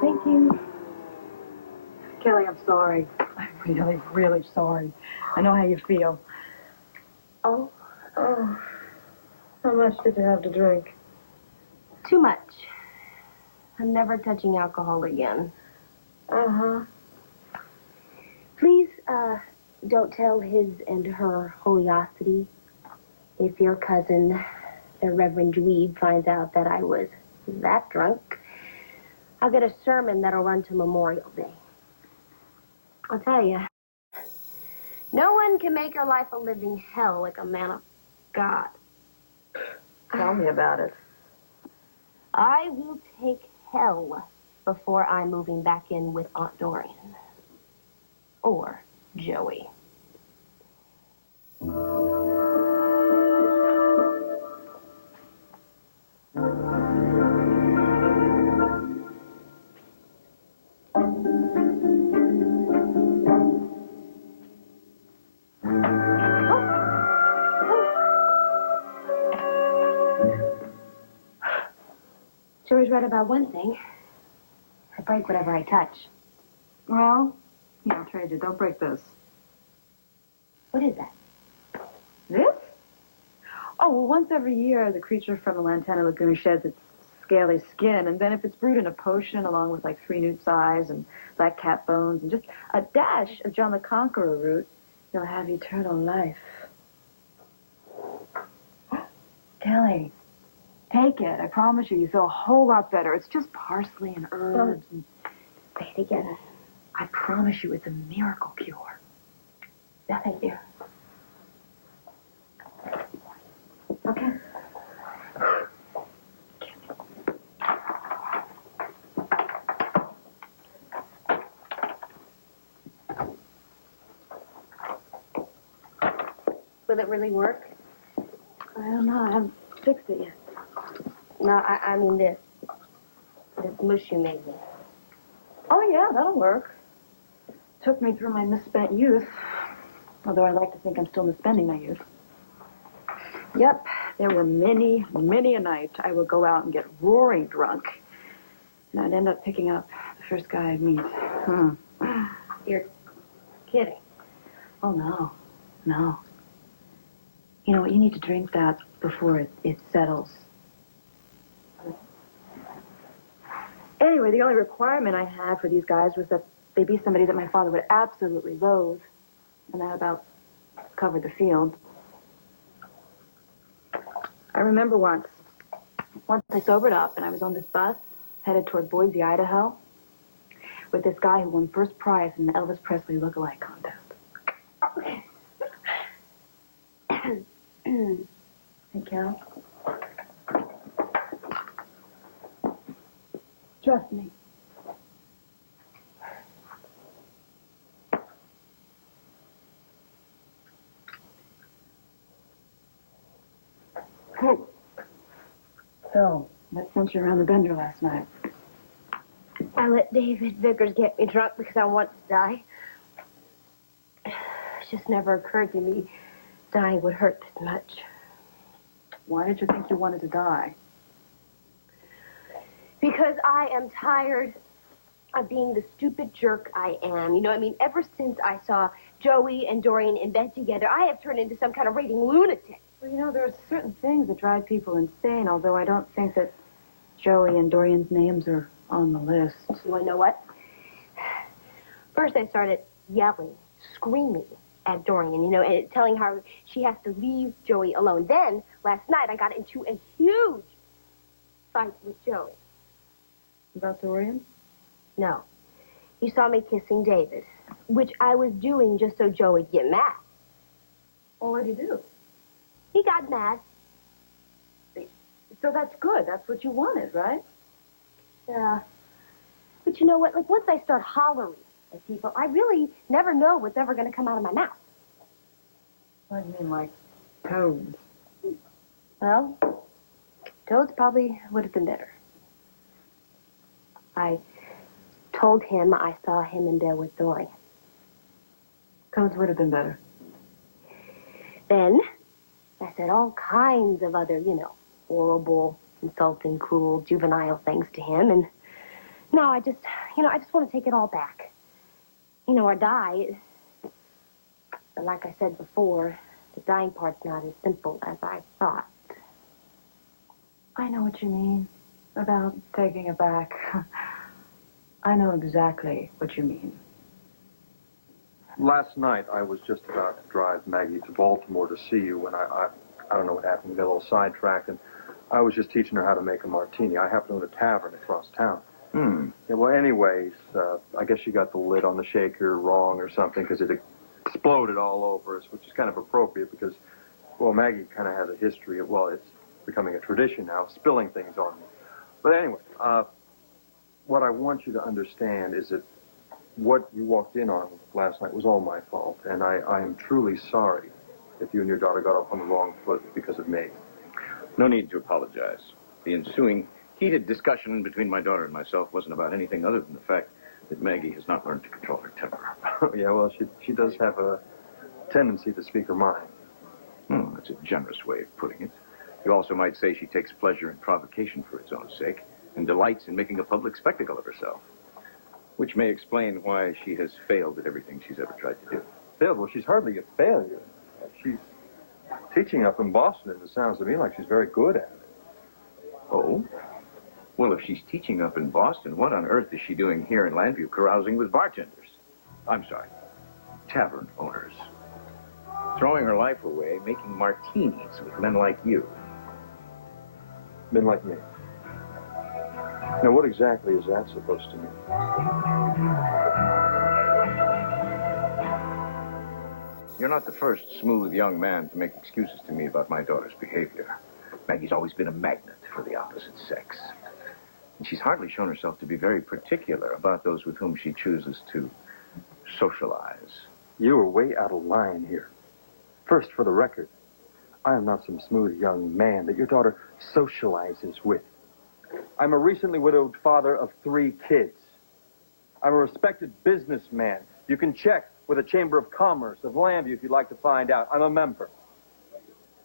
Thinking. Kelly, I'm sorry. I'm really, really sorry. I know how you feel. Oh? Oh. How much did you have to drink? Too much. I'm never touching alcohol again. Uh-huh. Please, don't tell his and her holiosity if your cousin, the Reverend Dweeb, finds out that I was that drunk. I'll get a sermon that'll run to Memorial Day. I'll tell you, no one can make your life a living hell like a man of God. Tell me about it. I will take hell before I'm moving back in with Aunt Dorian. Or Joey. Joey's right about one thing. I break whatever I touch. Well, yeah, I'll trade you. Don't break this. What is that? This? Oh, well, once every year, the creature from the Lantana Lagoon sheds its scaly skin, and then if it's brewed in a potion along with, like, 3 newt's eyes and black cat bones and just a dash of John the Conqueror root, you'll have eternal life. Kelly, take it. I promise you, you feel a whole lot better. It's just parsley and herbs. And... Say it again. I promise you, it's a miracle cure. No, thank you. Okay. Will it really work? I don't know. I haven't fixed it yet. No, I mean this. This mush you made me. Oh, yeah, that'll work. Took me through my misspent youth. Although I like to think I'm still misspending my youth. Yep, there were many, many a night I would go out and get roaring drunk. And I'd end up picking up the first guy I'd meet. You're kidding. Oh, no. No. You know what, you need to drink that before it settles. Anyway, the only requirement I had for these guys was that they be somebody that my father would absolutely loathe. And that about covered the field. I remember once I sobered up and I was on this bus headed toward Boise, Idaho, with this guy who won first prize in the Elvis Presley lookalike contest. Hey, Cal. Trust me. So, what sent you around the bender last night? I let David Vickers get me drunk because I wanted to die. It just never occurred to me dying would hurt this much. Why did you think you wanted to die? Because I am tired of being the stupid jerk I am. You know, I mean, ever since I saw Joey and Dorian in bed together, I have turned into some kind of raving lunatic. Well, you know, there are certain things that drive people insane, although I don't think that Joey and Dorian's names are on the list. You want to know what? First, I started yelling, screaming at Dorian, you know, and telling her she has to leave Joey alone. Then, last night, I got into a huge fight with Joey. About Dorian? No. He saw me kissing David, which I was doing just so Joey'd get mad. Well, what did he do? He got mad. So that's good. That's what you wanted, right? Yeah. But you know what? Like, once I start hollering at people, I really never know what's ever going to come out of my mouth. What do you mean, like toads? Well, toads probably would have been better. I told him I saw him in bed with Dorian. Toads would have been better. Then I said all kinds of other, you know, horrible, insulting, cruel, juvenile things to him, and No, I just want to take it all back. Or die. But like I said before, the dying part's not as simple as I thought. I know what you mean about taking it back. I know exactly what you mean. Last night, I was just about to drive Maggie to Baltimore to see you when I don't know what happened, we got a little sidetracked, and I was just teaching her how to make a martini. I happen to own a tavern across town. Yeah, well, anyways, I guess she got the lid on the shaker wrong or something because it exploded all over us, which is kind of appropriate because, well, Maggie kind of has a history of, well, it's becoming a tradition now, spilling things on me. But anyway, what I want you to understand is that what you walked in on last night was all my fault, and I am truly sorry if you and your daughter got off on the wrong foot because of me. No need to apologize. The ensuing heated discussion between my daughter and myself wasn't about anything other than the fact that Maggie has not learned to control her temper. Yeah, well, she does have a tendency to speak her mind. That's a generous way of putting it. You also might say she takes pleasure in provocation for its own sake and delights in making a public spectacle of herself, which may explain why she has failed at everything she's ever tried to do. Failed? Well, she's hardly a failure. She's teaching up in Boston, and it sounds to me like she's very good at it. Oh? Well, if she's teaching up in Boston, what on earth is she doing here in Landview carousing with bartenders? I'm sorry, tavern owners. Throwing her life away, making martinis with men like you. Men like me. Now, what exactly is that supposed to mean? You're not the first smooth young man to make excuses to me about my daughter's behavior. Maggie's always been a magnet for the opposite sex. And she's hardly shown herself to be very particular about those with whom she chooses to socialize. You are way out of line here. First, for the record, I am not some smooth young man that your daughter socializes with. I'm a recently widowed father of 3 kids. I'm a respected businessman. You can check with the Chamber of Commerce of Landview if you'd like to find out. I'm a member.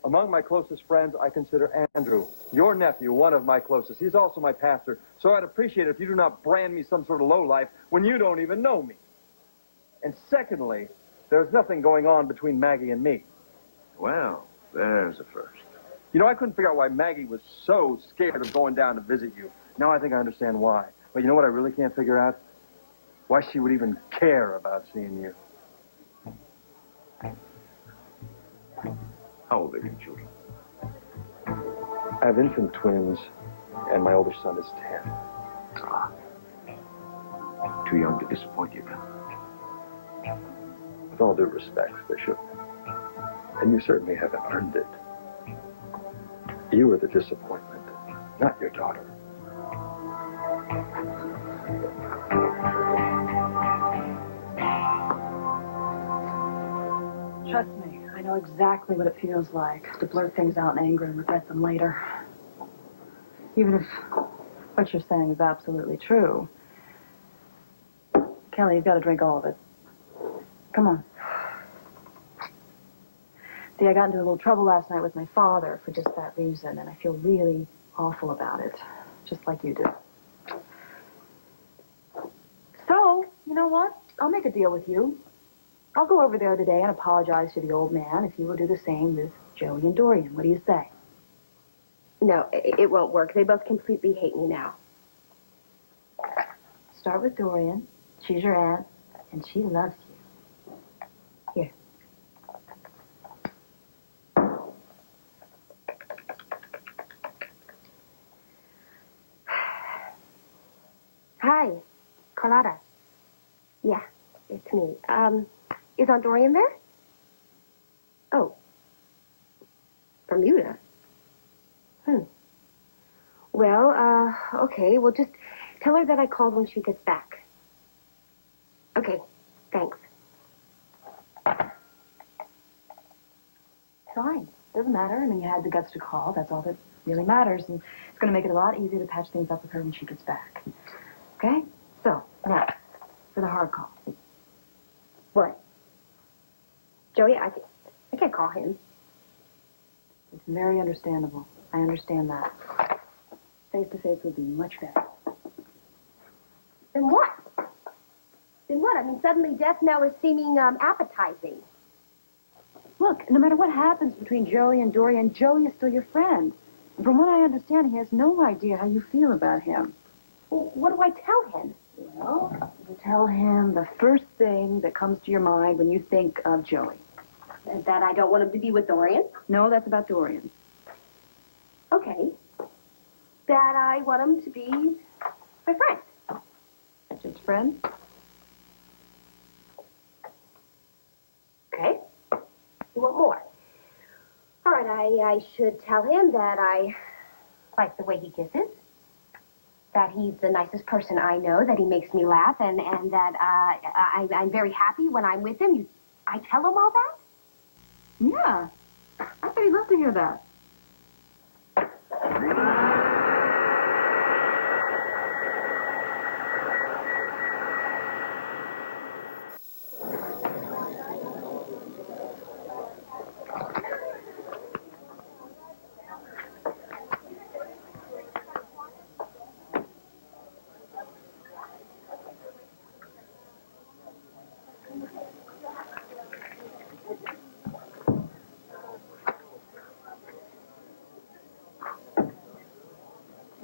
Among my closest friends, I consider Andrew, your nephew, one of my closest. He's also my pastor, so I'd appreciate it if you do not brand me some sort of lowlife when you don't even know me. And secondly, there's nothing going on between Maggie and me. Well, there's a first. I couldn't figure out why Maggie was so scared of going down to visit you. Now I think I understand why. But you know what I really can't figure out? Why she would even care about seeing you. How old are your children? I have infant twins, and my older son is 10. Ah. Too young to disappoint you, then? With all due respect, Bishop, and you certainly haven't earned it. You are the disappointment, not your daughter. Trust me, I know exactly what it feels like to blurt things out in anger and regret them later. Even if what you're saying is absolutely true. Kelly, you've got to drink all of it. Come on. See, I got into a little trouble last night with my father for just that reason, and I feel really awful about it, just like you do. So, you know what? I'll make a deal with you. I'll go over there today and apologize to the old man if you will do the same with Joey and Dorian. What do you say? No, it won't work. They both completely hate me now. Start with Dorian. She's your aunt, and she loves you. Here. Hi, Carlotta. Yeah, it's me. Is Aunt Dorian there? Oh. Bermuda? Well, okay. Well, just tell her that I called when she gets back. Okay, thanks. Fine. Doesn't matter. I mean, you had the guts to call. That's all that really matters. And it's going to make it a lot easier to patch things up with her when she gets back. Okay? So, now, for the hard call. What? Joey, I can't call him. It's very understandable. I understand that. Face-to-face would be much better. suddenly death now is seeming appetizing. Look, no matter what happens between Joey and Dorian, Joey is still your friend. And from what I understand, he has no idea how you feel about him. Well, what do I tell him? Well, you tell him the first thing that comes to your mind when you think of Joey. That I don't want him to be with Dorian? No, that's about Dorian. Okay. That I want him to be my friend. Just friend? Okay. You want more? All right, I should tell him that I like the way he kisses, that he's the nicest person I know, that he makes me laugh, and that I'm very happy when I'm with him. I tell him all that? Yeah. I bet he'd love to hear that.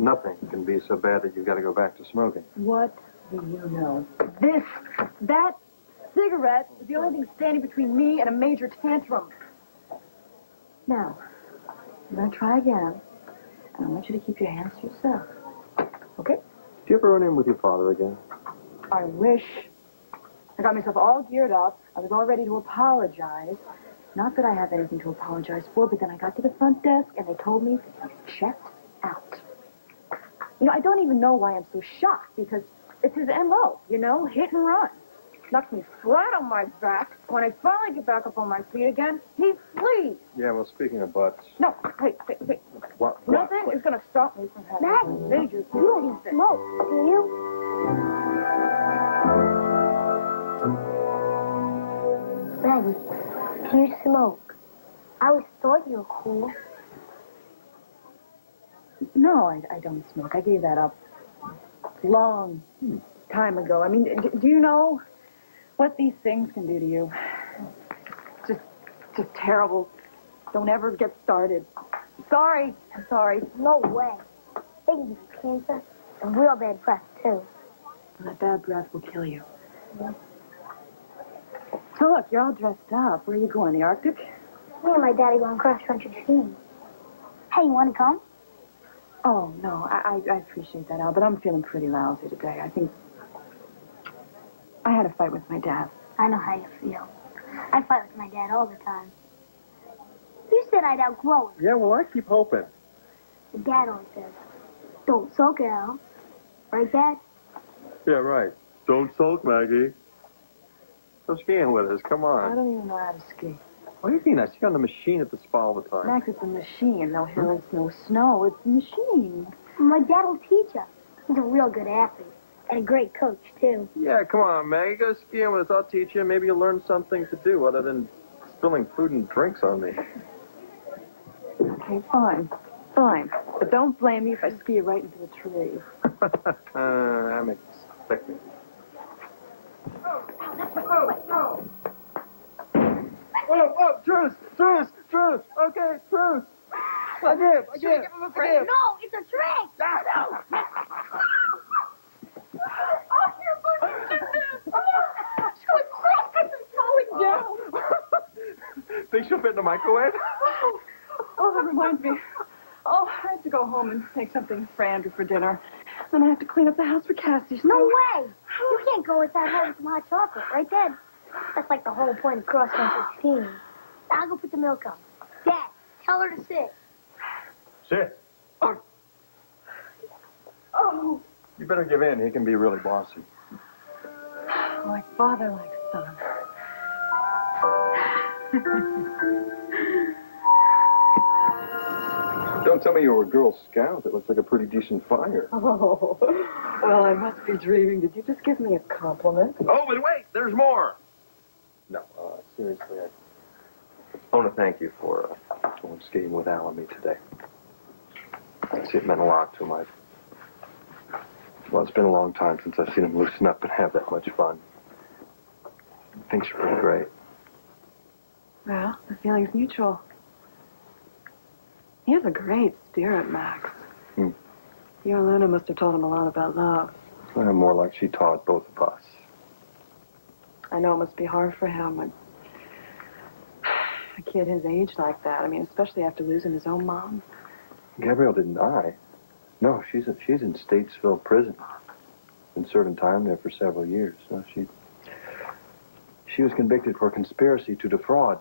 Nothing can be so bad that you've got to go back to smoking. What do you know? That cigarette is the only thing standing between me and a major tantrum. Now, I'm going to try again, and I want you to keep your hands to yourself. Okay? Did you ever run in with your father again? I wish. I got myself all geared up. I was all ready to apologize. Not that I have anything to apologize for, but then I got to the front desk, and they told me that he's checked out. You know, I don't even know why I'm so shocked, because it's his M.O., you know, hit and run. Knocks me flat on my back. When I finally get back up on my feet again, he flees. Yeah, well, speaking of butts... No, wait. What? Nothing is going to stop me from having Maggie, major... you don't even smoke, do you? Maggie, do you smoke? I always thought you were cool. No, I don't smoke. I gave that up long time ago. I mean, do you know what these things can do to you? Just terrible. Don't ever get started. Sorry. I'm sorry. No way. They can give you cancer and real bad breath, too. That bad breath will kill you. Yeah. So look, you're all dressed up. Where are you going, the Arctic? Me and my daddy going cross-country skiing. Hey, you want to come? Oh, no, I appreciate that, Al, but I'm feeling pretty lousy today. I think I had a fight with my dad. I know how you feel. I fight with my dad all the time. You said I'd outgrow it. Yeah, well, I keep hoping. Dad always says, don't sulk, Al. Right, Dad? Yeah, right. Don't sulk, Maggie. Go skiing with us. Come I on. don't even know how to ski. What do you mean? I see you on the machine at the spa all the time. Max, it's a machine. No hills, no snow. It's a machine. My dad will teach us. He's a real good athlete. And a great coach, too. Yeah, come on, Maggie. Go skiing with us. I'll teach you. Maybe you'll learn something to do other than spilling food and drinks on me. Okay, fine. But don't blame me if I ski you right into a tree. I'm expecting. Oh, truce! Okay, truce! I give. No, it's a trick! No! Think she'll fit in the microwave? Oh, that reminds me. Oh, I have to go home and make something for Andrew for dinner. Then I have to clean up the house for Cassie. No way! You can't go without having some hot chocolate, right, Dad? That's like the whole point of cross-country skiing. I'll go put the milk on. Dad, tell her to sit. Sit. Oh. You better give in. He can be really bossy. Like father, like son. Don't tell me you were a Girl Scout. It looks like a pretty decent fire. Oh, well, I must be dreaming. Did you just give me a compliment? Oh, but wait, there's more. No, seriously, I want to thank you for going skiing with Al and me today. See, it meant a lot to my... Well, it's been a long time since I've seen him loosen up and have that much fun. think she's pretty great. Well, the feeling's mutual. He has a great spirit, Max. Hmm. You and Luna must have taught him a lot about love. More like she taught both of us. I know it must be hard for him when a kid his age like that. I mean, especially after losing his own mom. Gabrielle didn't die. No, she's in Statesville prison. Been serving time there for several years. No, she was convicted for conspiracy to defraud.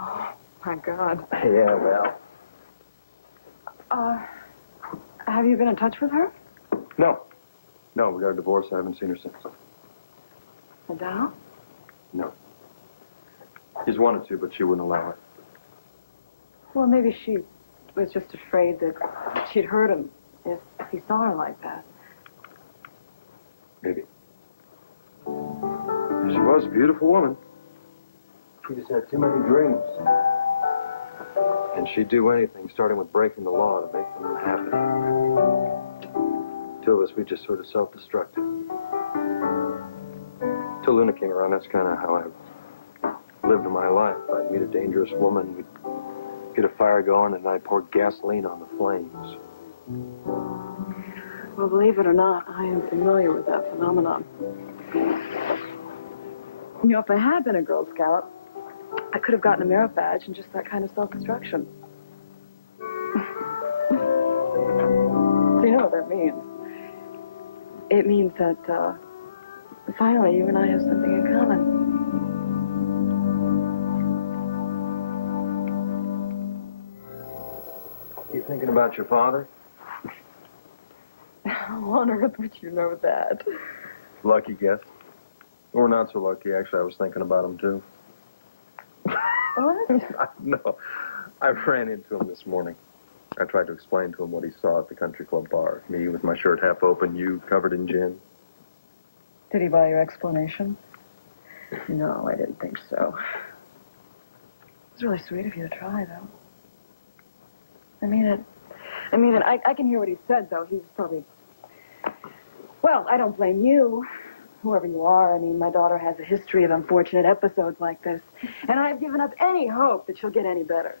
Oh, my God. Yeah, well. Have you been in touch with her? No. No, we got a divorce. I haven't seen her since. Adele? No. She's wanted to, but she wouldn't allow it. Well, maybe she was just afraid that she'd hurt him if he saw her like that. Maybe. She was a beautiful woman. She just had too many dreams. And she'd do anything, starting with breaking the law to make them happy. Two of us, we just sort of self-destructed. Till Luna came around, that's kind of how I lived my life. I'd meet a dangerous woman, we'd get a fire going, and I'd pour gasoline on the flames. Well, believe it or not, I am familiar with that phenomenon. You know, if I had been a Girl Scout, I could have gotten a merit badge in just that kind of self-destruction. So you know what that means? It means that, finally, you and I have something in common. You thinking about your father? How on earth would you know that? Lucky guess. Or not so lucky, actually. I was thinking about him, too. What? No. I ran into him this morning. I tried to explain to him what he saw at the country club bar. Me with my shirt half open, you covered in gin. Did he buy your explanation? No, I didn't think so. It was really sweet of you to try, though. I mean it. I can hear what he said, though. He was probably... Well, I don't blame you, whoever you are. I mean, my daughter has a history of unfortunate episodes like this, and I've given up any hope that she'll get any better.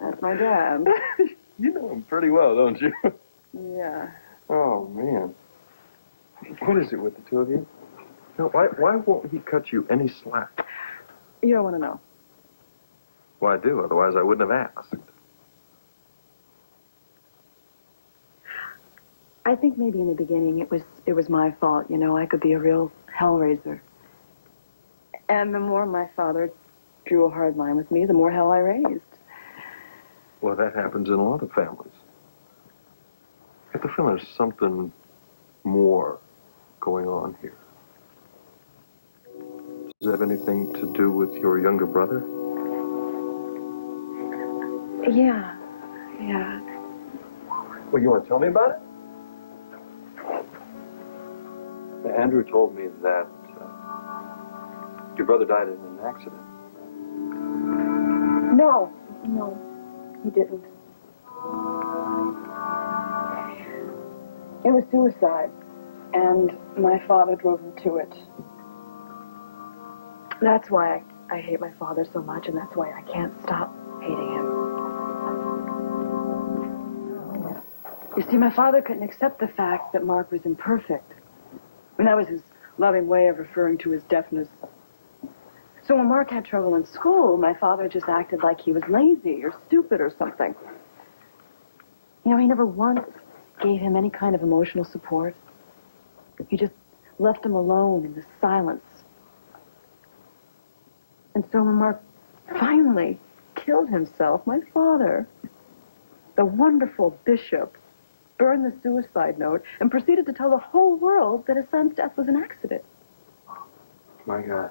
That's my dad. You know him pretty well, don't you? Yeah. Oh, man. What is it with the two of you? No, why won't he cut you any slack? You don't want to know. Well, I do, otherwise I wouldn't have asked. I think maybe in the beginning it was my fault, you know. I could be a real hellraiser. And the more my father drew a hard line with me, the more hell I raised. Well, that happens in a lot of families. I get the feeling there's something more going on here. Does it have anything to do with your younger brother? Yeah. Well, you want to tell me about it? Andrew told me that your brother died in an accident. No, he didn't. It was suicide, and my father drove him to it. That's why I hate my father so much, and that's why I can't stop hating him. You see, my father couldn't accept the fact that Mark was imperfect. And that was his loving way of referring to his deafness. So when Mark had trouble in school, my father just acted like he was lazy or stupid or something. You know, he never once gave him any kind of emotional support. He just left him alone in the silence. And so when Mark finally killed himself, my father, the wonderful bishop, burned the suicide note and proceeded to tell the whole world that his son's death was an accident. My God.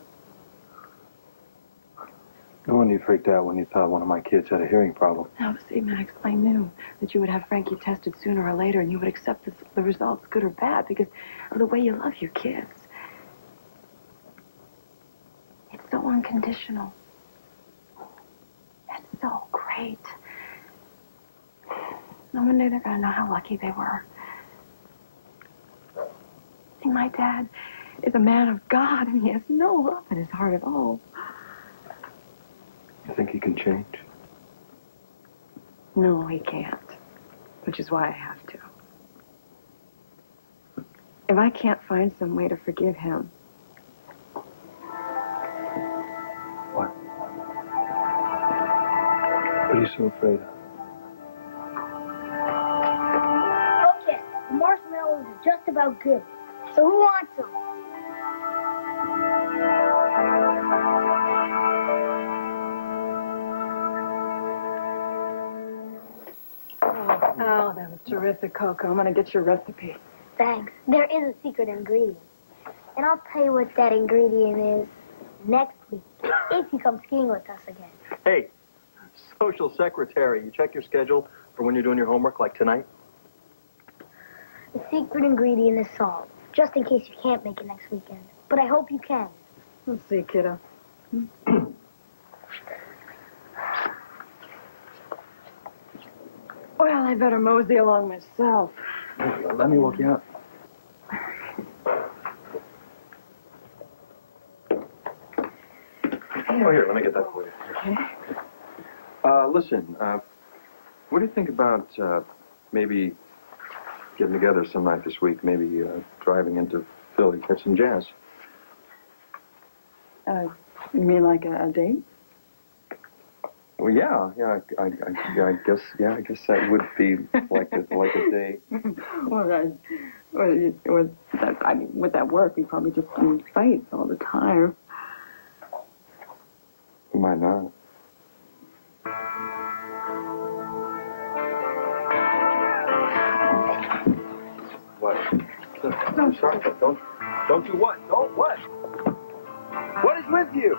No wonder you freaked out when you thought one of my kids had a hearing problem. Now, see, Max, I knew that you would have Frankie tested sooner or later, and you would accept the results, good or bad, because of the way you love your kids. It's so unconditional. It's so great. No wonder they're going to know how lucky they were. See, my dad, is a man of God, and he has no love in his heart at all. You think he can change? No, he can't. Which is why I have to. If I can't find some way to forgive him, What? What are you so afraid of? Okay, the marshmallows are just about good. So who wants them? Oh, that was terrific, Coco. I'm gonna get your recipe. Thanks. There is a secret ingredient. And I'll tell you what that ingredient is next week, if you come skiing with us again. Hey, social secretary, you check your schedule for when you're doing your homework, like tonight? The secret ingredient is salt, just in case you can't make it next weekend. But I hope you can. Let's see, kiddo. Well, I better mosey along myself. Let me walk you out. Oh, here, let me get that for you. Okay. Listen, what do you think about maybe getting together some night this week? Maybe driving into Philly, catch some jazz. You mean like a date? Well, yeah, I guess that would be like a date. With that work, we probably just fight all the time. You might not. What? I'm sorry, but don't do what? Don't what? What is with you?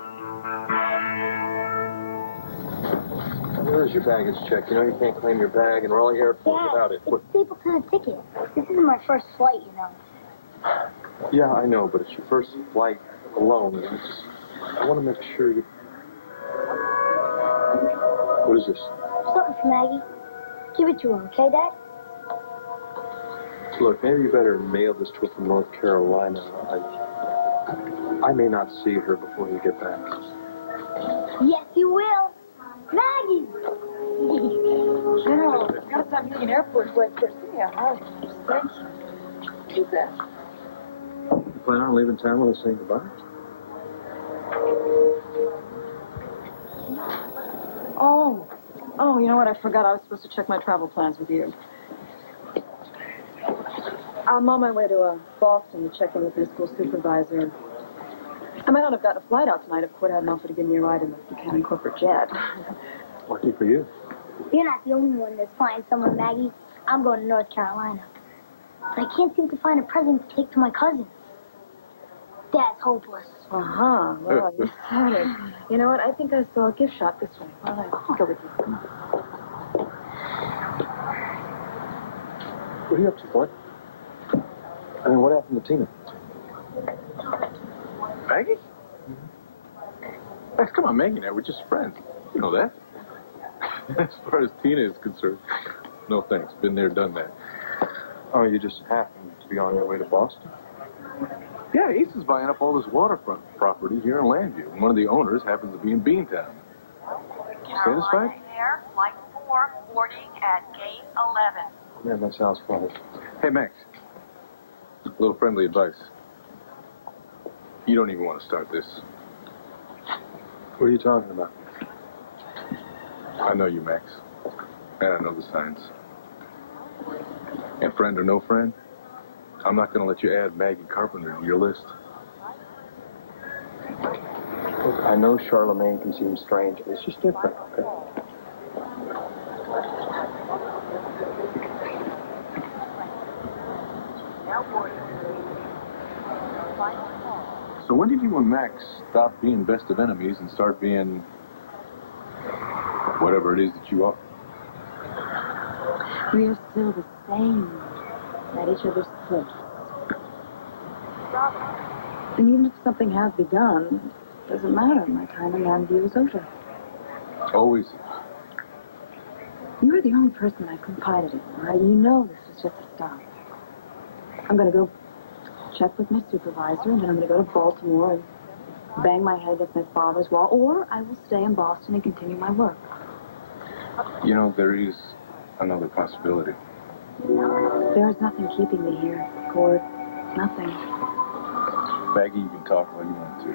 Where is your baggage check? You know you can't claim your bag in Raleigh Airport without it. It's stapled to the ticket. This isn't my first flight, you know. Yeah, I know, but it's your first flight alone. I want to make sure you... What is this? Something for Maggie. Give it to her, okay, Dad? Look, maybe you better mail this to her from North Carolina. I may not see her before you get back. Yes, you will. Maggie! General, I've got to stop using airports like this. Yeah, thank you. Who's that? You plan on leaving town without saying goodbye? Oh, you know what? I forgot I was supposed to check my travel plans with you. I'm on my way to Boston to check in with the school supervisor. I might not have gotten a flight out tonight if Court hadn't offered to give me a ride in the Buchanan corporate jet. Lucky for you. You're not the only one that's flying somewhere, Maggie. I'm going to North Carolina. But I can't seem to find a present to take to my cousins. Dad's hopeless. Uh-huh. Well, you said it. You know what? I think I saw a gift shop this way. Why don't I go with you? Come on. What are you up to, boy? I mean, what happened to Tina? Maggie? Max, come on, Maggie and I, we're just friends. You know that. As far as Tina is concerned, no thanks. Been there, done that. Oh, you just happened to be on your way to Boston? Yeah, Ace is buying up all this waterfront property here in Landview, and one of the owners happens to be in Beantown. Satisfied? Air, Flight 4, boarding at Gate 11. Man, that sounds funny. Hey, Max. A little friendly advice. You don't even want to start this. What are you talking about? I know you, Max. And I know the signs. And friend or no friend, I'm not going to let you add Maggie Carpenter to your list. Look, I know Charlemagne can seem strange, but it's just different, okay? So when did you and Max stop being best of enemies and start being whatever it is that you are? We are still the same. At each other's throats. And even if something has begun, it doesn't matter. My time in Landview is over. Always. You were the only person I confided in, right? You know this was just a start. I'm going to go check with my supervisor, and then I'm going to go to Baltimore and bang my head against my father's wall, or I will stay in Boston and continue my work. You know, there is another possibility. There is nothing keeping me here, Cord. Nothing. Maggie, you can talk all you want to.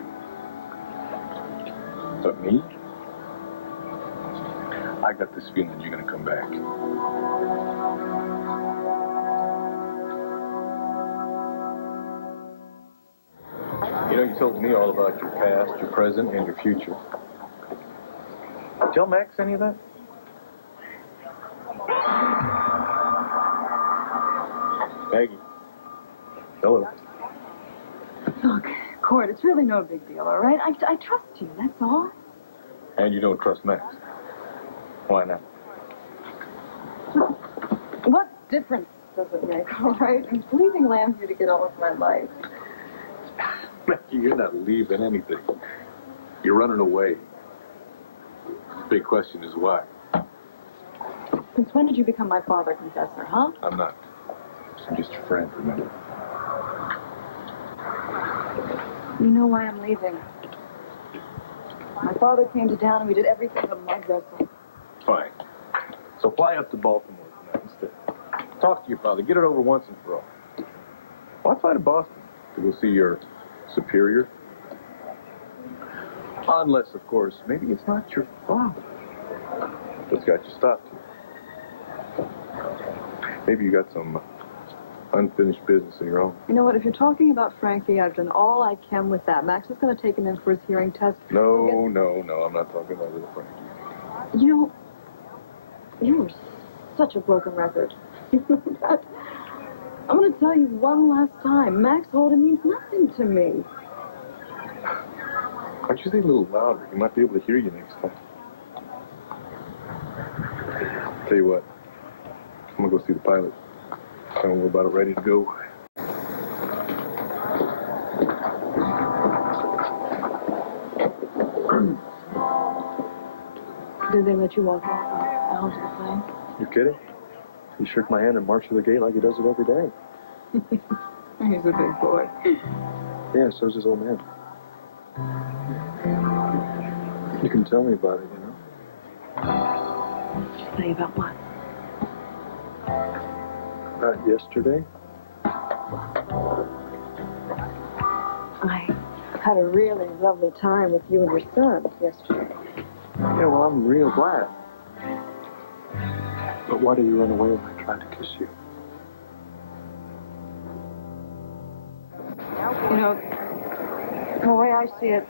But me? I got this feeling you're going to come back. You know, you told me all about your past, your present, and your future. Did you tell Max any of that? Maggie. Hello. Look, Cord, it's really no big deal, all right? I trust you, that's all. And you don't trust Max. Why not? What difference does it make, all right? I'm leaving Lambview to get on with my life. Maggie, you're not leaving anything. You're running away. The big question is why. Since when did you become my father confessor, huh? I'm not. I'm just your friend, remember? You know why I'm leaving. My father came to town and we did everything but mud wrestle. Fine. So fly up to Baltimore tonight instead. Talk to your father. Get it over once and for all. Why fly to Boston? To go see your superior? Unless, of course, maybe it's not your father that's got you stopped here. Maybe you got some unfinished business of your own. You know what? If you're talking about Frankie, I've done all I can with that. Max is going to take him in for his hearing test. No, I'm not talking about little Frankie. You know, you were such a broken record. I'm going to tell you one last time. Max Holden means nothing to me. Why don't you say a little louder? He might be able to hear you next time. Tell you what, I'm going to go see the pilot. Tell him we're about ready to go. Did they let you walk out onto the plane? You kidding? He shook my hand and marched through the gate like he does it every day. He's a big boy. Yeah, so's his old man. You can tell me about it, you know? Tell you about what? About yesterday? I had a really lovely time with you and your son yesterday. Yeah, well, I'm real glad. But why did you run away when I tried to kiss you? You know, the way I see it,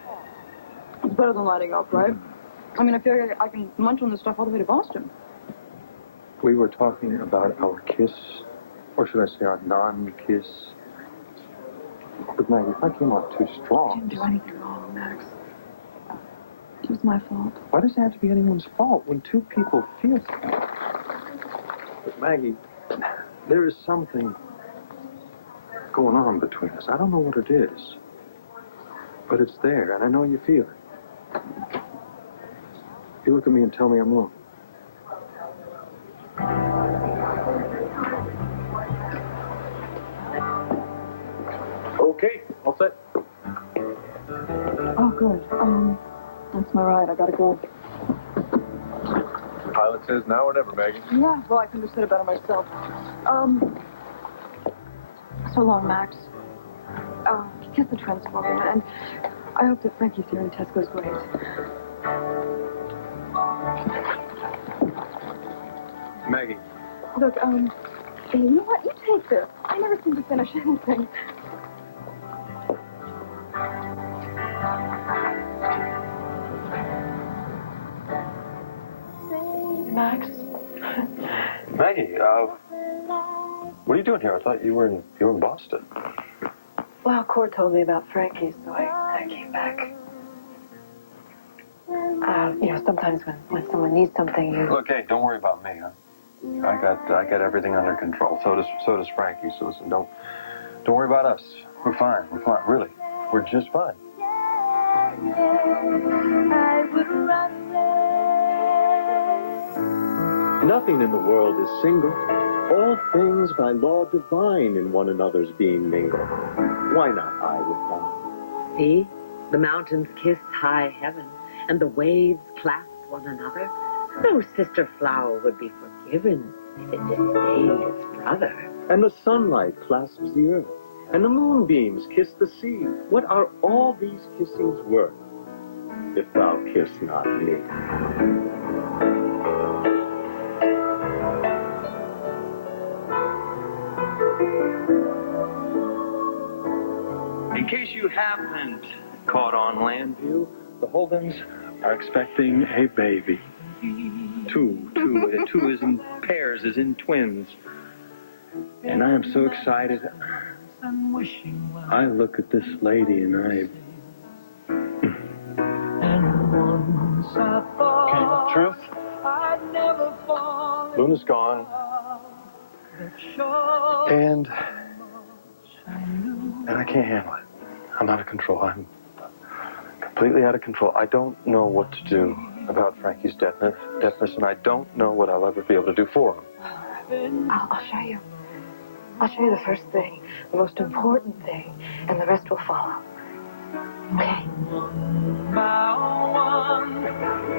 it's better than lighting up, right? I mean, I feel like I can munch on this stuff all the way to Boston. We were talking about our kiss, or should I say our non-kiss. But Maggie, if I came on too I strong... didn't do anything wrong, Max. It was my fault. Why does it have to be anyone's fault when two people feel something? But Maggie, there is something going on between us. I don't know what it is. But it's there, and I know you feel it. You look at me and tell me I'm wrong. Okay, all set. Oh, good. That's my ride. I gotta go. The pilot says now or never, Maggie. Yeah, well, I couldn't have said it better myself. So long, Max. Kiss the trends for me, and I hope that Frankie's hearing test goes great. Maggie. Look, you know what? You take this. I never seem to finish anything. Max? Maggie, what are you doing here? I thought you were in Boston. Well, Cord told me about Frankie, so I came back. You know, sometimes when someone needs something, you... Look, hey, don't worry about me, huh? I got everything under control. So does Frankie. So listen, don't worry about us. We're fine. Really, we're just fine. Nothing in the world is single. All things by law divine in one another's being mingled. Why not I with thou? See? The mountains kissed high heaven, and the waves clasped one another. No sister flower would be forgiven if it disdained its brother. And the sunlight clasps the earth, and the moonbeams kiss the sea. What are all these kissings worth, if thou kiss not me? In case you haven't caught on Landview, the Holdens are expecting a baby. Two is in pairs, is in twins. And I am so excited. I look at this lady and I... Okay, truth? Luna's gone. And I can't handle it. I'm out of control. I'm completely out of control. I don't know what to do about Frankie's deafness, and I don't know what I'll ever be able to do for him. I'll show you. I'll show you the first thing, the most important thing, and the rest will follow. Okay.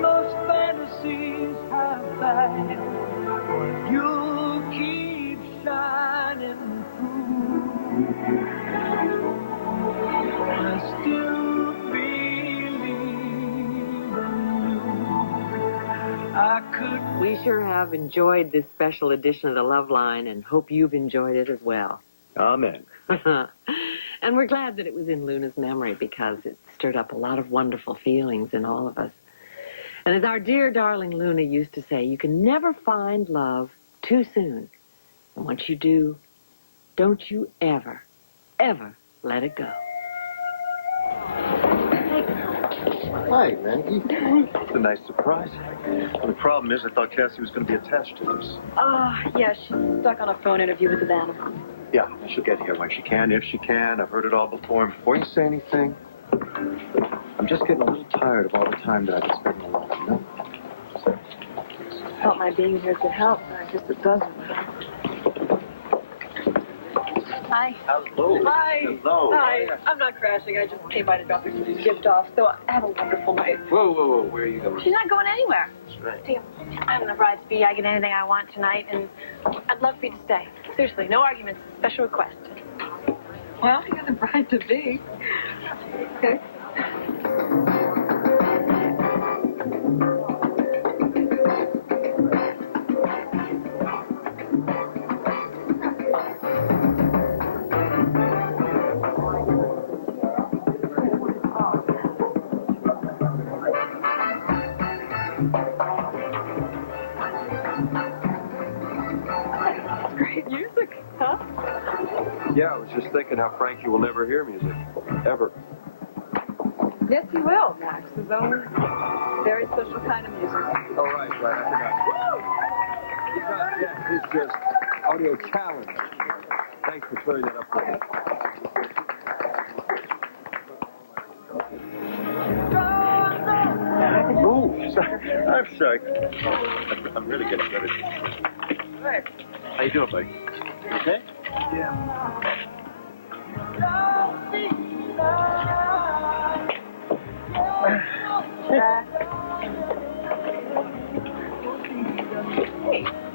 Those fantasies have failed. You keep shining through. I still believe in you. I could. We sure have enjoyed this special edition of the Love Line and hope you've enjoyed it as well. Amen. And we're glad that it was in Luna's memory because it stirred up a lot of wonderful feelings in all of us. And as our dear darling Luna used to say, you can never find love too soon. And once you do, don't you ever, ever let it go. Hi, Maggie. It's a nice surprise. Well, the problem is I thought Cassie was going to be attached to this. Yeah, she's stuck on a phone interview with Savannah. Yeah, she'll get here when she can, if she can. I've heard it all before. And before you say anything, I'm just getting a little tired of all the time that I've been spending alone, you know? I thought my being here could help, but I guess it doesn't. Hi. Hello. Hi. Hello. Hi. I'm not crashing. I just came by to drop this gift off, so have a wonderful night. Whoa. Where are you going? She's not going anywhere. That's right. See, I have enough rides to be. I get anything I want tonight, and I'd love for you to stay. Seriously, no arguments. Special request. Well, you're the bride to be. Okay. Great music, huh? Yeah, I was just thinking how Frankie will never hear music. Ever. Yes, you will, Max. His own very special kind of music. Oh, right, I forgot. Yeah, it's just audio challenge. Thanks for clearing that up for me. Oh, I'm sorry. I'm really getting good at it. Right. How you doing, buddy? You okay?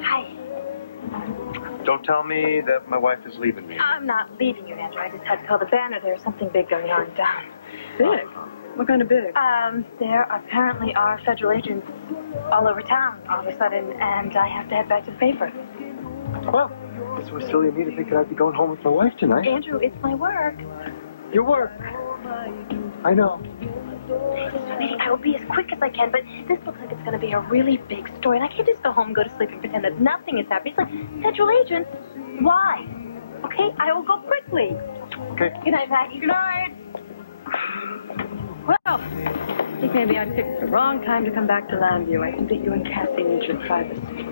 Hi. Don't tell me that my wife is leaving me. I'm not leaving you, Andrew. I just had to call the banner. There's something big going on in town. Big? What kind of big? There apparently are federal agents all over town all of a sudden, and I have to head back to the paper. Well, it's so silly of me to think that I'd be going home with my wife tonight. Andrew, it's my work. Your work. I know. Sweetie, I will be as quick as I can, but this looks like it's going to be a really big story, and I can't just go home and go to sleep and pretend that nothing is happening. It's like, federal agents? Why? Okay, I will go quickly. Okay. Good night, Maggie. Good night. Well, I think maybe I picked the wrong time to come back to Landview. I think that you and Cassie need your privacy.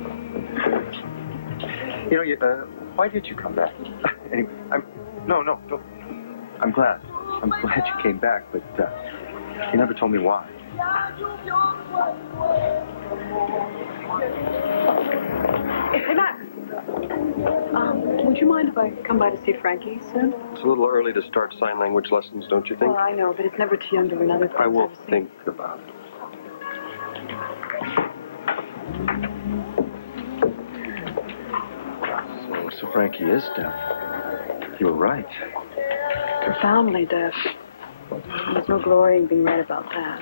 You know, why did you come back? Anyway, no, don't. I'm glad you came back, but you never told me why. Hey, Max. Would you mind if I come by to see Frankie soon? It's a little early to start sign language lessons, don't you think? Well, I know, but it's never too young to learn other things. I will think about it. So Frankie is deaf. You were right. Profoundly deaf. There's no glory in being right about that.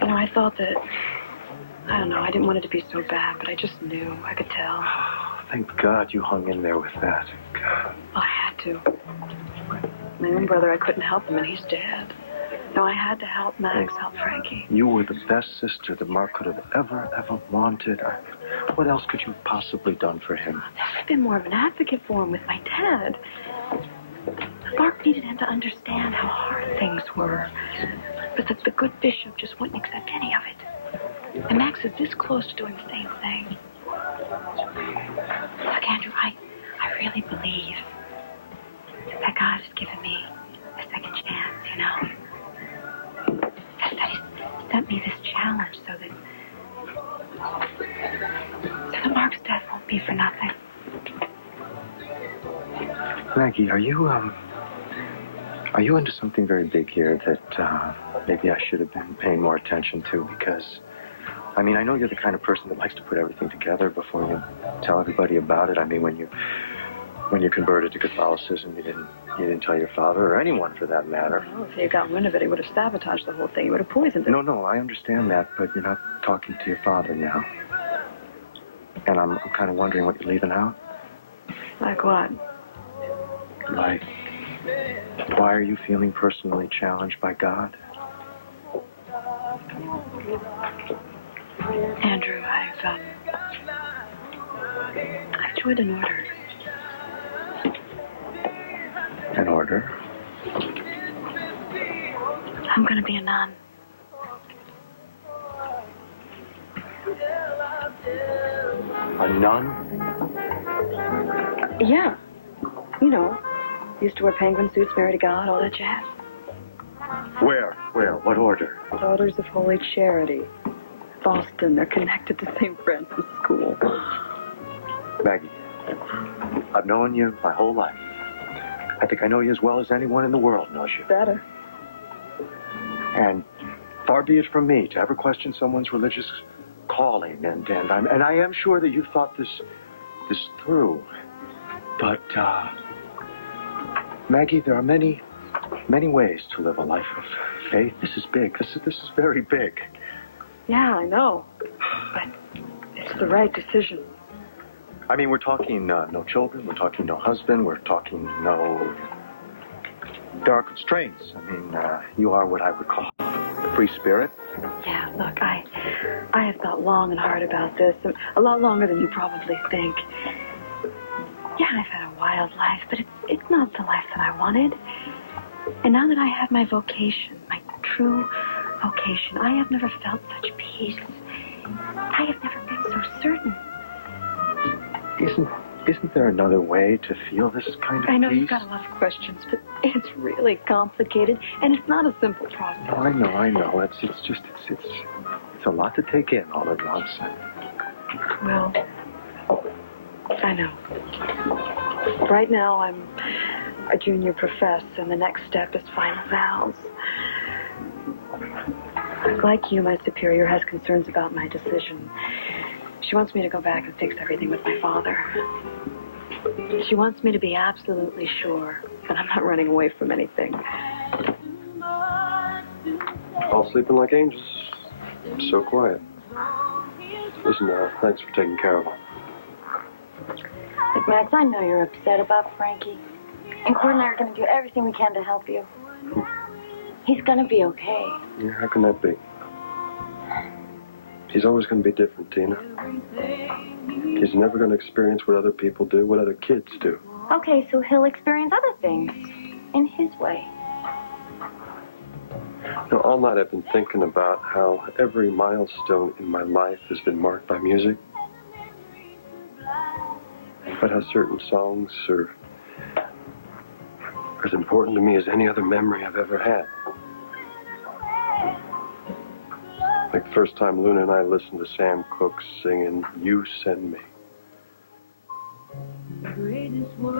You know, I thought that, I don't know, I didn't want it to be so bad, but I just knew. I could tell. Thank God you hung in there with that. God. I had to. My own brother, I couldn't help him, and he's dead. No, I had to help Max, help Frankie. You were the best sister that Mark could have ever wanted. What else could you have possibly done for him? I've never been more of an advocate for him with my dad. Mark needed him to understand how hard things were. But the good bishop just wouldn't accept any of it. And Max is this close to doing the same thing. Look, Andrew, I really believe that God has given me a second chance, you know? That He's sent me this challenge so that Mark's death won't be for nothing. Maggie, are you into something very big here that maybe I should have been paying more attention to? Because, I mean, I know you're the kind of person that likes to put everything together before you tell everybody about it. I mean, when you converted to Catholicism, you didn't tell your father or anyone for that matter. Well, if he had gotten wind of it, he would have sabotaged the whole thing. He would have poisoned it. No, I understand that, but you're not talking to your father now. And I'm kind of wondering what you're leaving out. Like what? Like, why are you feeling personally challenged by God? Andrew, I've joined an order. An order? I'm going to be a nun. A nun? Yeah. You know, used to wear penguin suits, married to God, all that jazz. Where? What order? Daughters of Holy Charity. Boston. They're connected to St. Francis School. Maggie, I've known you my whole life. I think I know you as well as anyone in the world knows you. Better. And far be it from me to ever question someone's religious calling, and I am sure that you've thought this through. But Maggie, there are many ways to live a life of faith. This is big. This is very big. Yeah, I know. But it's the right decision. I mean, we're talking no children, we're talking no husband, we're talking no dark constraints. I mean, you are what I would call a free spirit. Yeah, look, I have thought long and hard about this, and a lot longer than you probably think. Yeah, I've had a wild life, but it's not the life that I wanted. And now that I have my vocation, my true vocation, I have never felt such peace. I have never been so certain. Isn't there another way to feel this kind of I know peace? you've got a lot of questions, but it's really complicated, and it's not a simple process. Oh, I know. It's a lot to take in all at once. Well, I know. Right now, I'm a junior profess, and the next step is final vows. Like you, my superior has concerns about my decision. She wants me to go back and fix everything with my father. She wants me to be absolutely sure that I'm not running away from anything. All sleeping like angels. So quiet. Listen, thanks for taking care of him. Look, Max, I know you're upset about Frankie. And Cord and I are going to do everything we can to help you. He's going to be okay. Yeah, how can that be? He's always going to be different, Tina. He's never going to experience what other people do, what other kids do. Okay, so he'll experience other things in his way. You know, all night I've been thinking about how every milestone in my life has been marked by music. But how certain songs are as important to me as any other memory I've ever had. Like the first time Luna and I listened to Sam Cooke singing You Send Me.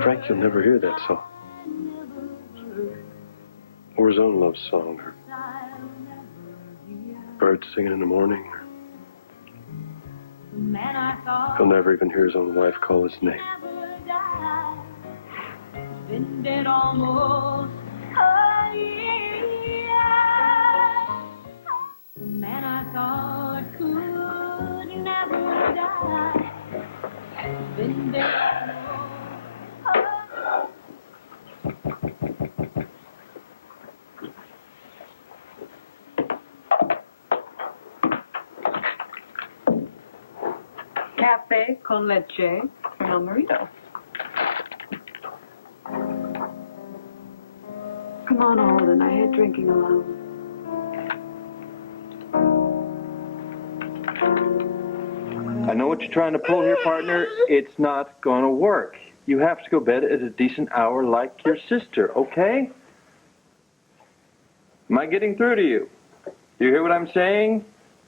Frank, you'll never hear that song. Or his own love song, or birds singing in the morning. He'll never even hear his own wife call his name. Been dead almost a year. The man I thought could never die. Been dead Cafe con leche, Colonel Marito. Come on, Alden. I hate drinking alone. I know what you're trying to pull here, partner. It's not going to work. You have to go to bed at a decent hour like your sister, okay? Am I getting through to you? Do you hear what I'm saying?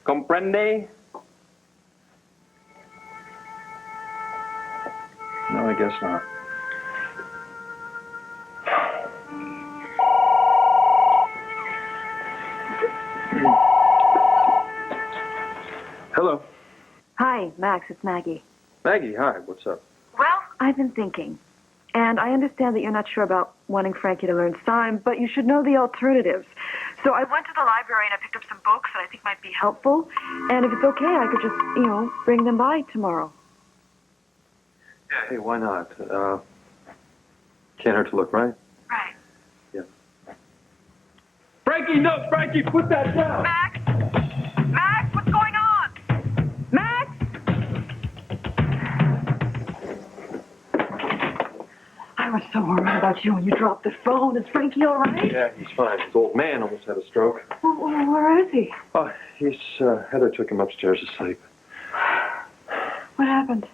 Comprende? No, I guess not. Hello. Hi, Max. It's Maggie. Maggie, hi. What's up? Well, I've been thinking, and I understand that you're not sure about wanting Frankie to learn sign, but you should know the alternatives. So I went to the library and I picked up some books that I think might be helpful. And if it's okay, I could just, bring them by tomorrow. Yeah, hey, why not? Can't hurt to look, right? Right. Yeah. Frankie, no, Frankie, put that down! Max! Max, what's going on? Max! I was so worried about you when you dropped the phone. Is Frankie all right? Yeah, he's fine. His old man almost had a stroke. Well, where is he? Oh, Heather took him upstairs to sleep. What happened?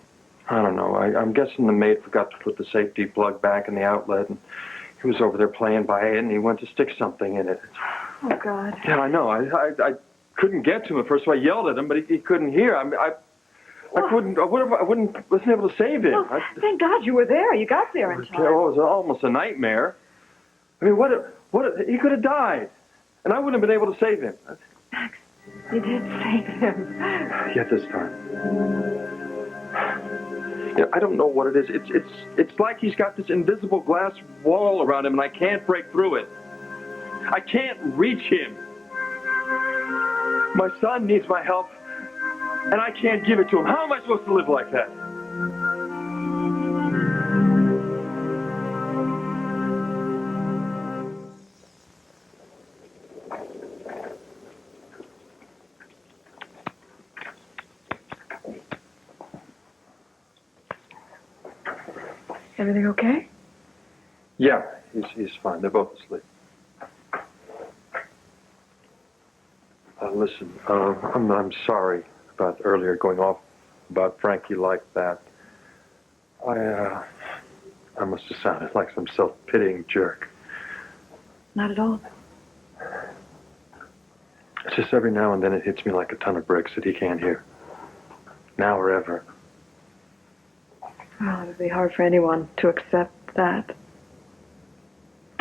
I don't know. I'm guessing the maid forgot to put the safety plug back in the outlet, and he was over there playing by it, and he went to stick something in it. Oh, God. Yeah, I know. I couldn't get to him at first, so I yelled at him, but he couldn't hear. wasn't able to save him. Well, thank God you were there. You got there in time. Well, it was almost a nightmare. I mean, he could have died, and I wouldn't have been able to save him. Max, you did save him. Yet this time. I don't know what it is. It's like he's got this invisible glass wall around him, and I can't break through it. I can't reach him. My son needs my help, and I can't give it to him. How am I supposed to live like that? Everything okay? Yeah, he's fine. They're both asleep. Listen, I'm sorry about earlier going off about Frankie like that. I must have sounded like some self-pitying jerk. Not at all. It's just every now and then it hits me like a ton of bricks that he can't hear. Now or ever. Well, it would be hard for anyone to accept that.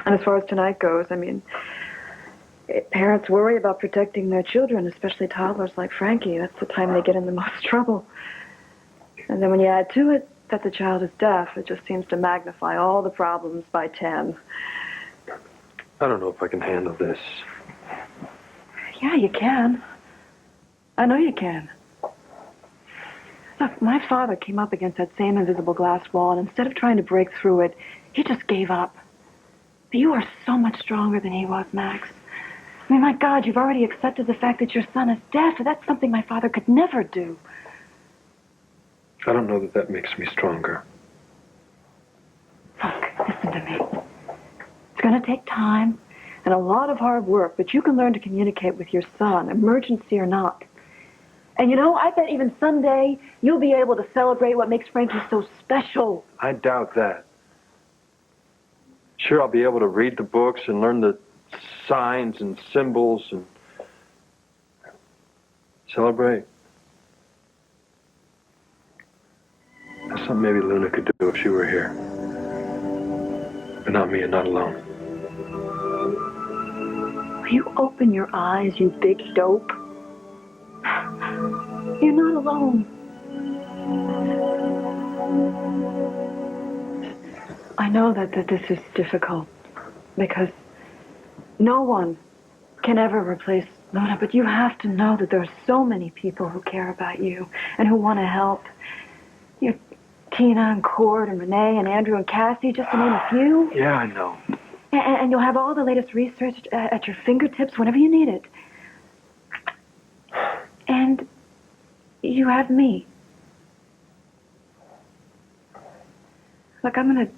And as far as tonight goes, I mean, parents worry about protecting their children, especially toddlers like Frankie. That's the time they get in the most trouble. And then when you add to it that the child is deaf, it just seems to magnify all the problems by 10. I don't know if I can handle this. Yeah, you can. I know you can. Look, my father came up against that same invisible glass wall, and instead of trying to break through it, he just gave up. But you are so much stronger than he was, Max. I mean, my God, you've already accepted the fact that your son is deaf, and that's something my father could never do. I don't know that makes me stronger. Look, listen to me. It's going to take time and a lot of hard work, but you can learn to communicate with your son, emergency or not. And I bet even someday you'll be able to celebrate what makes Frankie so special. I doubt that. Sure, I'll be able to read the books and learn the signs and symbols and celebrate. That's something maybe Luna could do if she were here. You're not me, you're not alone. Will you open your eyes, you big dope? You're not alone. I know that this is difficult because no one can ever replace Luna, but you have to know that there are so many people who care about you and who want to help. You, Tina and Cord and Renee and Andrew and Cassie, just to name a few. Yeah, I know. And you'll have all the latest research at your fingertips whenever you need it. And you have me. Look, I'm going to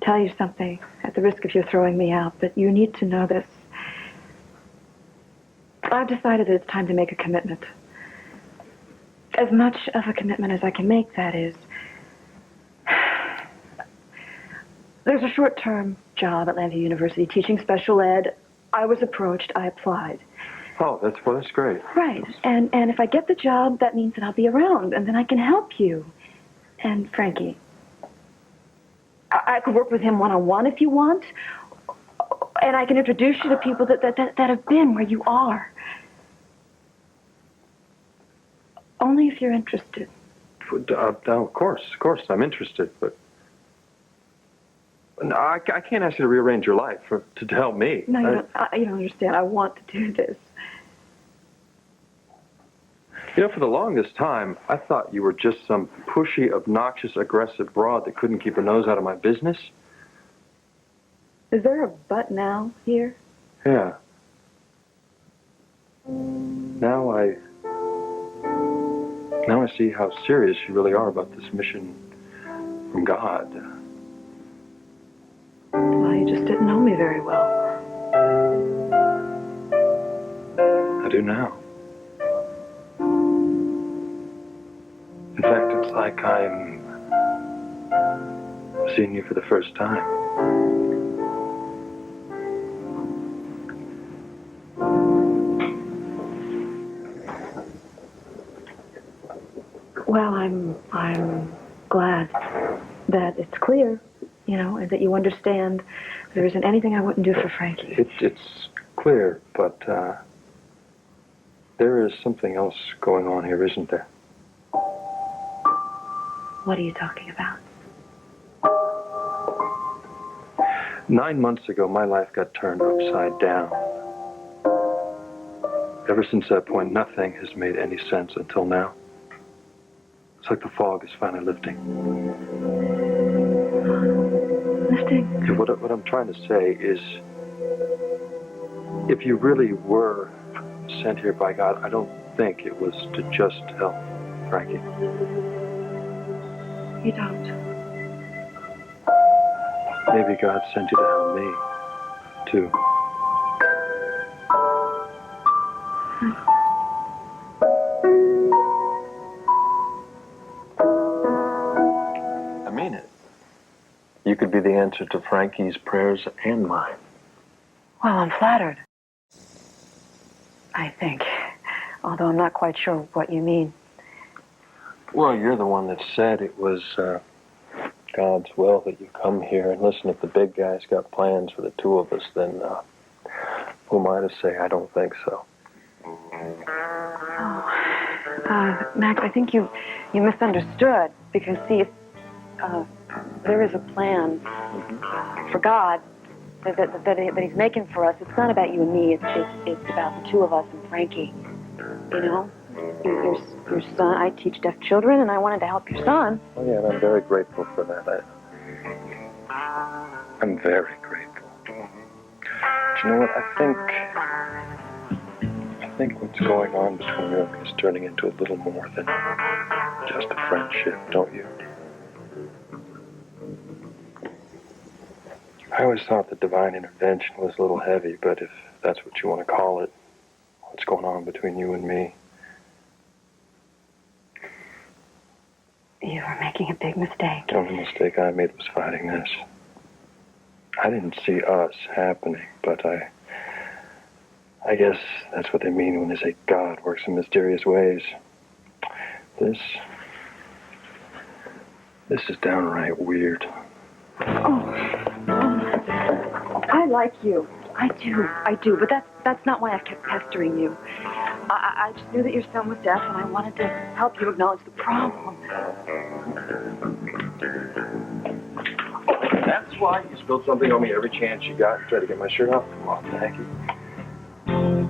tell you something at the risk of you throwing me out, but you need to know this. I've decided that it's time to make a commitment. As much of a commitment as I can make, that is. There's a short-term job at Atlanta University teaching special ed. I was approached. I applied. Oh, that's great. Right. And if I get the job, that means that I'll be around, and then I can help you. And Frankie, I could work with him one-on-one if you want, and I can introduce you to people that have been where you are. Only if you're interested. Of course, I'm interested, but no, I can't ask you to rearrange your life to help me. No, you don't understand. I want to do this. You know, for the longest time, I thought you were just some pushy, obnoxious, aggressive broad that couldn't keep her nose out of my business. Is there a but now here? Yeah. Now I see how serious you really are about this mission from God. Well, you just didn't know me very well. I do now. In fact, it's like I'm seeing you for the first time. Well, I'm glad that it's clear, and that you understand there isn't anything I wouldn't do for Frankie. It's clear, but there is something else going on here, isn't there? What are you talking about? 9 months ago, my life got turned upside down. Ever since that point, nothing has made any sense until now. It's like the fog is finally lifting. Lifting? What I'm trying to say is, if you really were sent here by God, I don't think it was to just help Frankie. You don't. Maybe God sent you to help me, too. I mean it. You could be the answer to Frankie's prayers and mine. Well, I'm flattered. I think. Although I'm not quite sure what you mean. Well, you're the one that said it was God's will that you come here. And listen, if the big guy's got plans for the two of us, then who am I to say I don't think so? Max, I think you misunderstood. Because, see, there is a plan for God that he's making for us. It's not about you and me. It's about the two of us and Frankie. Your son. I teach deaf children, and I wanted to help your son. Oh, yeah, and I'm very grateful for that. I'm very grateful. But you know what? I think what's going on between you and me is turning into a little more than just a friendship, don't you? I always thought that divine intervention was a little heavy, but if that's what you want to call it, what's going on between you and me? You are making a big mistake. The only mistake I made was fighting this. I didn't see us happening, but I guess that's what they mean when they say God works in mysterious ways. This is downright weird. Oh. like you. I do, but that's not why I kept pestering you. I just knew that your son was deaf, and I wanted to help you acknowledge the problem. That's why you spilled something on me every chance you got and tried to get my shirt off? Come on, Maggie.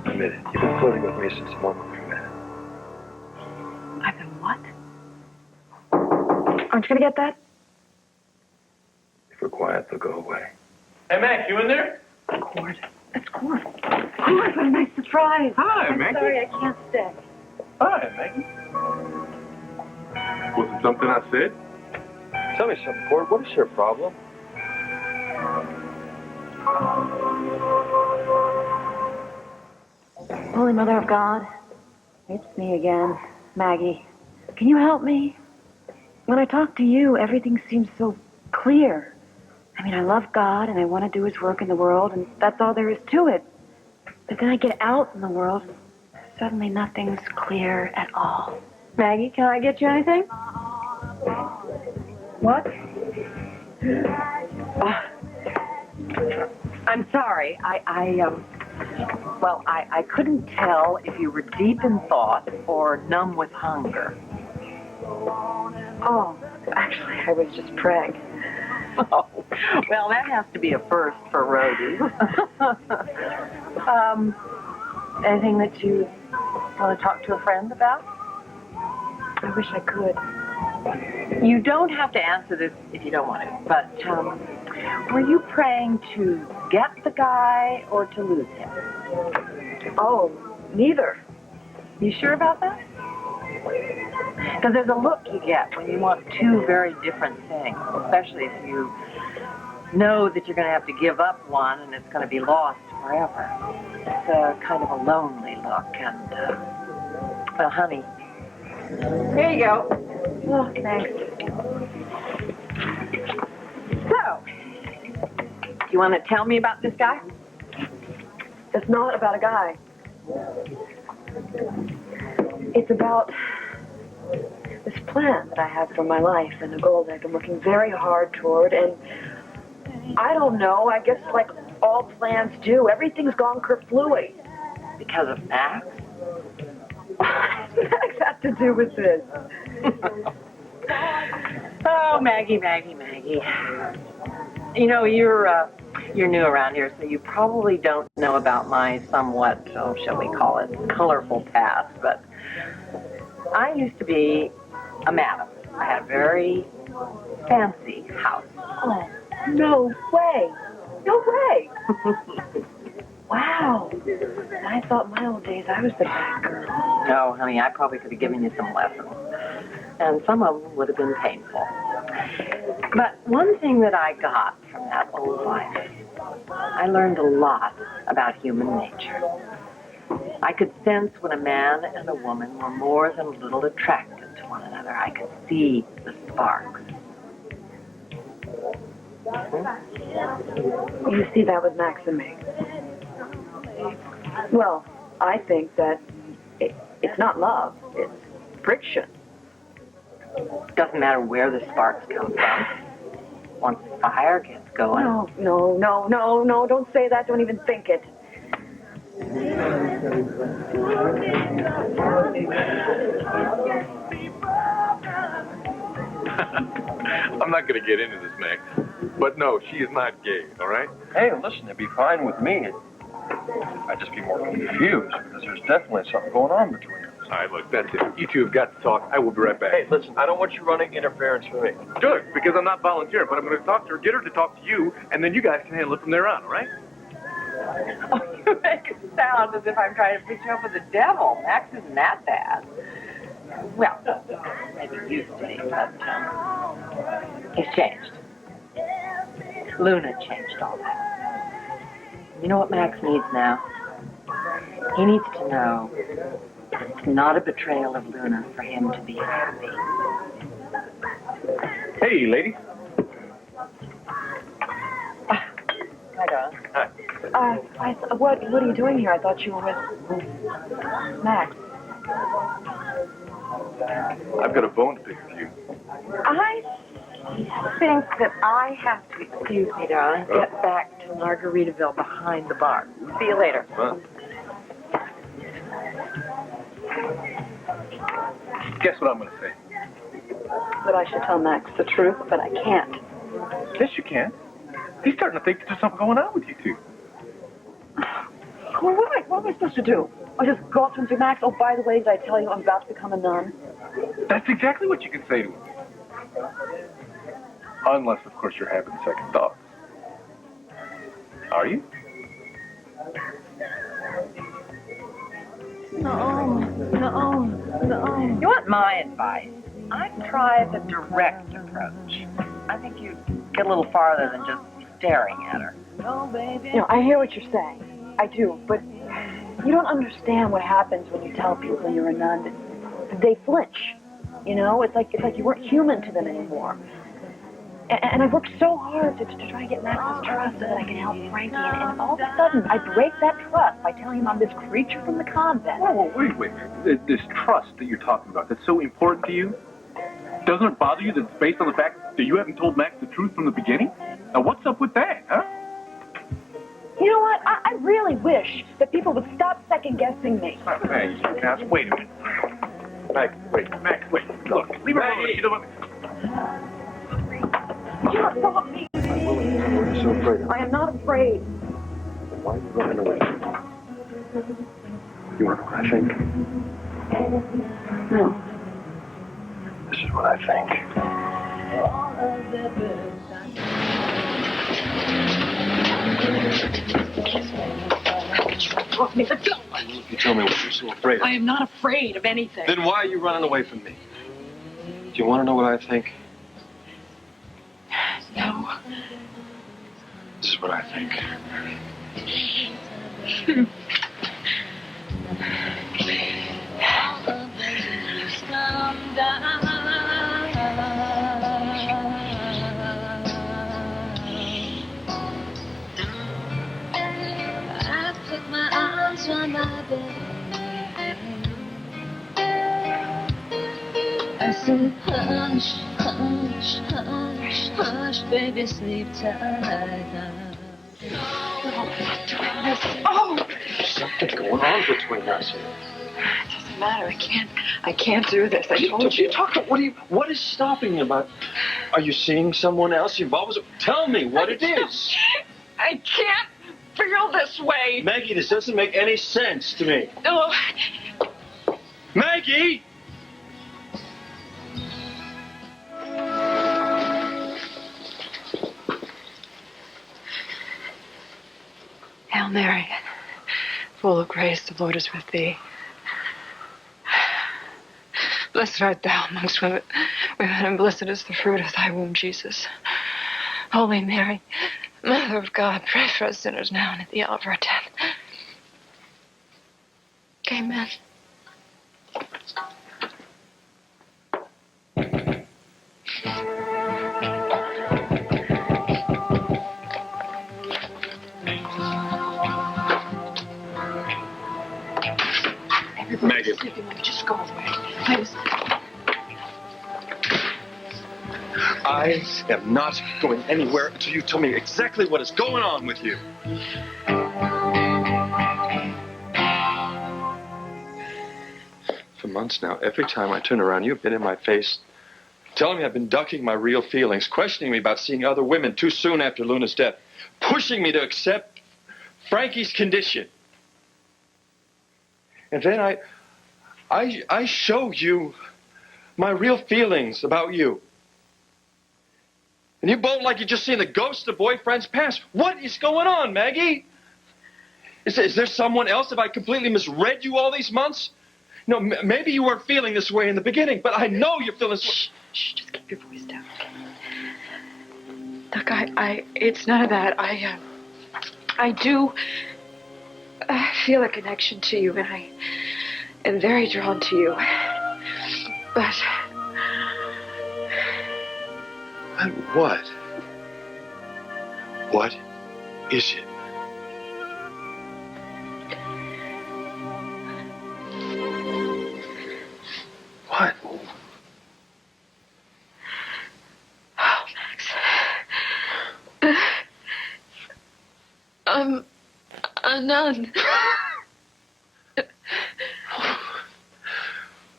Admit it. You've been flirting with me since the moment we met. I've been what? Aren't you gonna get that? If we're quiet, they'll go away. Hey, Mac, you in there? Cord. It's Cord. Cord, what a nice surprise. Hi, I'm Maggie. sorry, I can't stay. Hi, Maggie. Was it something I said? Tell me something, Cord. What is your problem? Holy Mother of God, it's me again, Maggie. Can you help me? When I talk to you, everything seems so clear. I mean, I love God and I want to do His work in the world, and that's all there is to it. But then I get out in the world, and suddenly nothing's clear at all. Maggie, can I get you anything? What? I'm sorry. I couldn't tell if you were deep in thought or numb with hunger. Oh, actually, I was just praying. Oh, well, that has to be a first for roadies. Anything that you want to talk to a friend about? I wish I could. You don't have to answer this if you don't want to, but were you praying to get the guy or to lose him? Oh, neither. You sure about that? Because there's a look you get when you want two very different things, especially if you know that you're going to have to give up one and it's going to be lost forever. It's a kind of a lonely look, and, well, honey, here you go. Oh, thanks. So, do you want to tell me about this guy? It's not about a guy. It's about this plan that I have for my life and a goal that I've been working very hard toward, and I don't know, I guess like all plans do, everything's gone kerflooey. Because of Max? What does Max have to do with this? Oh, Maggie. You know, you're new around here, so you probably don't know about my somewhat, shall we call it, colorful past, but I used to be a madam. I had a very fancy house. Oh, no way. No way. Wow. I thought my old days I was the bad girl. No, honey, I probably could have given you some lessons. And some of them would have been painful. But one thing that I got from that old life, I learned a lot about human nature. I could sense when a man and a woman were more than a little attracted to one another. I could see the sparks. You see that with Max and me. Well, I think that it's not love, it's friction. Doesn't matter where the sparks come from. Once the fire gets going. No, don't say that, don't even think it. I'm not going to get into this, Max. But no, she is not gay, all right? Hey, listen, it'd be fine with me. I'd just be more confused because there's definitely something going on between us. All right, look, that's it. You two have got to talk. I will be right back. Hey, listen, I don't want you running interference for me. Good, because I'm not volunteering, but I'm going to talk to her, get her to talk to you, and then you guys can handle it from there on, all right? Oh, you make it sound as if I'm trying to fix you up with the devil. Max isn't that bad. Well, maybe used to be, but he's changed. Luna changed all that. You know what Max needs now? He needs to know that it's not a betrayal of Luna for him to be happy. Hey, lady. Hi, darling. Hi. What are you doing here? I thought you were with Max. I've got a bone to pick with you. I think that I have to excuse me, darling. Get back to Margaritaville behind the bar. See you later. Huh? Guess what I'm going to say? That I should tell Max the truth, but I can't. Yes, you can. He's starting to think there's something going on with you two. Well, what am I supposed to do? I just go up to him and say, Max, oh, by the way, did I tell you I'm about to become a nun? That's exactly what you can say to him. Unless, of course, you're having second thoughts. Are you? No. You want my advice? I'd try the direct approach. I think you'd get a little farther than just staring at her. You know, I hear what you're saying. I do, but you don't understand what happens when you tell people you're a nun. They flinch. You know, it's like you weren't human to them anymore. And I've worked so hard to try to get Max's trust so that I can help Frankie. And all of a sudden, I break that trust by telling him I'm this creature from the convent. Whoa, wait. This trust that you're talking about, that's so important to you? Doesn't it bother you that it's based on the fact that you haven't told Max the truth from the beginning? Now, what's up with that, huh? You know what? I really wish that people would stop second-guessing me. Oh, Maggie, wait a minute. Max, wait. Look, leave her alone. You know what? You're not me. You're so afraid. I am not afraid. Then why are you running away? You want to know what I think? No. This is what I think. Let go. You tell me what you're so afraid of. I am not afraid of anything. Then why are you running away from me? Do you want to know what I think? No. This is what I think. I put my arms around my baby. I said, hush, hush, hush, hush, baby, sleep tight now. Oh! Something going on between us here. It doesn't matter. I can't do this. I told you. What is stopping you about? Are you seeing someone else? You've always tell me what it is. I can't feel this way. Maggie, this doesn't make any sense to me. Oh. Maggie! Hail Mary, full of grace, the Lord is with thee. Blessed art thou amongst women, and blessed is the fruit of thy womb, Jesus. Holy Mary, Mother of God, pray for us sinners now and at the hour of our death. Amen. Maggie. Just go away. Please. I am not going anywhere until you tell me exactly what is going on with you. For months now, every time I turn around, you've been in my face, telling me I've been ducking my real feelings, questioning me about seeing other women too soon after Luna's death, pushing me to accept Frankie's condition. And then I show you my real feelings about you. And you bolt like you've just seen the ghost of boyfriends past. What is going on, Maggie? Is there someone else? Have I completely misread you all these months? No, maybe you weren't feeling this way in the beginning, but I know you're feeling this way. Shh, just keep your voice down. Look, it's none of that. I do feel a connection to you, and I am very drawn to you. But what? What is it? What? I'm a nun.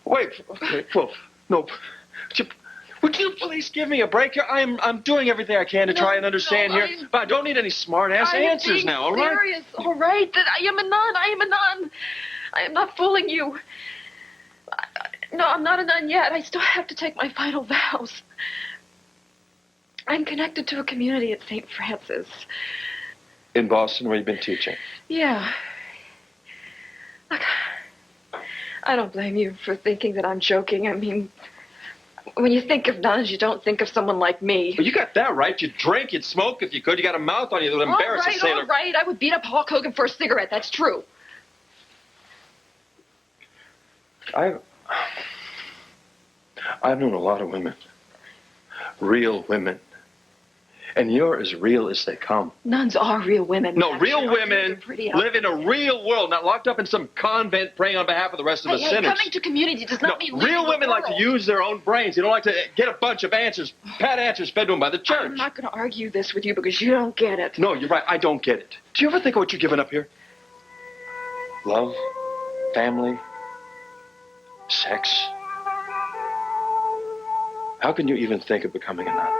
Wait, whoa, no. Would you please give me a break here? I'm doing everything I can to try and understand here, but I don't need any smart-ass answers now, all right? Serious, all right? That I am a nun. I am a nun. I am not fooling you. No, I'm not a nun yet. I still have to take my final vows. I'm connected to a community at St. Francis. In Boston, where you've been teaching? Yeah. Look, I don't blame you for thinking that I'm joking. I mean, when you think of nuns, you don't think of someone like me. Well, you got that right. You'd drink, you'd smoke if you could. You got a mouth on you that would embarrass a sailor. All right. I would beat up Hulk Hogan for a cigarette. That's true. I've known a lot of women. Real women. And you're as real as they come. Nuns are real women. No, real women live in a real world, not locked up in some convent praying on behalf of the rest of us sinners. Coming to community does not mean real women like to use their own brains. They don't like to get a bunch of answers, pat answers fed to them by the church. I'm not going to argue this with you because you don't get it. No, you're right. I don't get it. Do you ever think of what you're giving up here? Love, family, sex. How can you even think of becoming a nun?